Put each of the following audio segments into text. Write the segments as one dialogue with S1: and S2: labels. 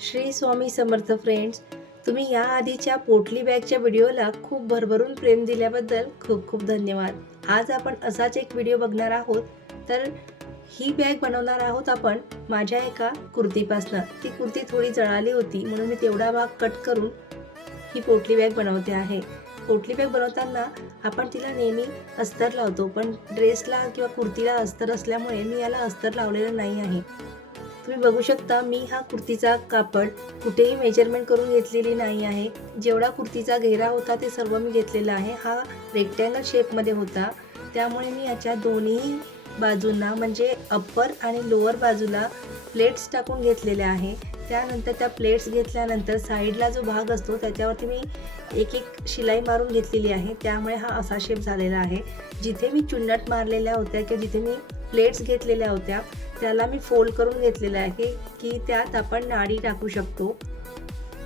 S1: Shri Swami Samarth friends तुम्ही या आधीच्या पोटली बॅगच्या व्हिडिओला खूप भरभरून प्रेम दिल्याबद्दल खूप खूप धन्यवाद. आज आपण असाच एक व्हिडिओ बघणार आहोत. तर ही बॅग बनवणार आहोत आपण माझ्या एका कुर्तीपासनं. ती कुर्ती थोडी जळाली होती म्हणून मी तेवढा भाग कट करून ही पोटली बॅग बनवते आहे. पोटली बॅग बनवताना आपण तिला नेहमी अस्तर लावतो पण ड्रेसला किंवा कुर्तीला अस्तर असल्यामुळे मी याला अस्तर लावलेलं नाही आहे. तुम्ही बघू शकता मी हा कुर्तीचा कापड कुठेही मेजरमेंट करून घेतलेली नाही आहे. जेवढा कुर्तीचा घेरा होता ते सर्व मी घेतलेला आहे. हा रेक्टँगल शेपमध्ये होता. त्यामुळे मी याच्या दोन्ही बाजूंना म्हणजे अप्पर आणि लोअर बाजूला प्लेट्स टाकून घेतलेल्या आहे. त्यानंतर त्या प्लेट्स घेतल्यानंतर साईडला जो भाग असतो त्याच्यावरती मी एक एक शिलाई मारून घेतलेली आहे. त्यामुळे हा असा शेप झालेला आहे. जिथे मी चुन्नट मारलेल्या होत्या किंवा जिथे मी प्लेट्स घेतलेल्या होत्या. त्याला मी फोल्ड करून घेतलेलं आहे की त्यात आपण नाडी टाकू शकतो.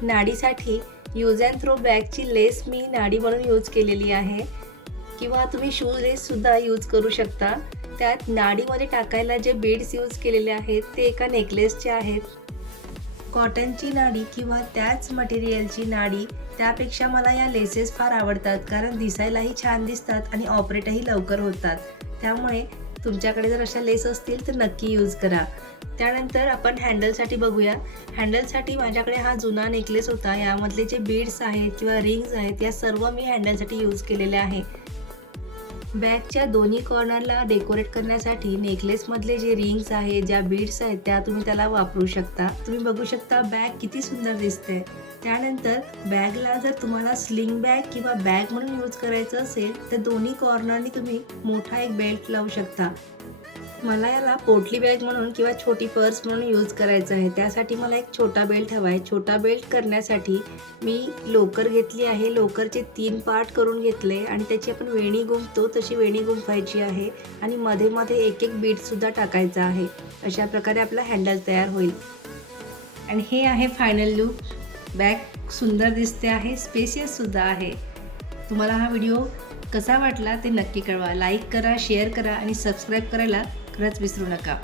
S1: नाडीसाठी यूज अँड थ्रो बॅगची लेस मी नाडी म्हणून यूज केलेली आहे. किंवा तुम्ही शूज लेससुद्धा यूज करू शकता. त्यात नाडीमध्ये टाकायला जे बीड्स यूज केलेले आहेत ते एका नेकलेसचे आहेत. कॉटनची नाडी किंवा त्याच मटेरियलची नाडी त्यापेक्षा मला या लेसेस फार आवडतात. कारण दिसायलाही छान दिसतात आणि ऑपरेटही लवकर होतात. त्यामुळे तुमच्याकडे जर अशा लेस असतील तर नक्की यूज करा. त्यानंतर आपण हँडलसाठी बघूया. हँडलसाठी माझ्याकडे हा जुना नेकलेस होता. यामधले जे बीड्स आहेत किंवा रिंग्स आहेत या सर्व मी हँडलसाठी यूज केलेल्या आहे. बॅगच्या दोन्ही कॉर्नरला डेकोरेट करण्यासाठी नेकलेसमधले जे रिंग्स आहेत ज्या बीड्स आहेत त्या तुम्ही त्याला वापरू शकता. तुम्ही बघू शकता बॅग किती सुंदर दिसते त्यानंतर बॅगला जर तुम्हाला स्लिंग बॅग किंवा बॅग म्हणून यूज करायचं असेल तर दोन्ही कॉर्नरनी तुम्ही मोठा एक बेल्ट लावू शकता. मला याला पोटली बॅग म्हणून किंवा छोटी पर्स म्हणून यूज करायचं आहे. त्यासाठी मला एक छोटा बेल्ट हवा आहे छोटा बेल्ट करण्यासाठी मी लोकर घेतली आहे. लोकरचे तीन पार्ट करून घेतले आणि त्याची आपण वेणी गुंफतो तशी वेणी गुंफायची आहे आणि मध्ये मध्ये एक एक बीटसुद्धा टाकायचा आहे. अशा प्रकारे आपला हँडल तयार होईल. आणि हे आहे फायनल लुक बॅग सुंदर दिसते आहे. स्पेसियससुद्धा आहे. तुम्हाला हा व्हिडिओ कसा वाटला ते नक्की कळवा. लाईक करा शेअर करा आणि सबस्क्राईब करायला खरंच विसरू नका.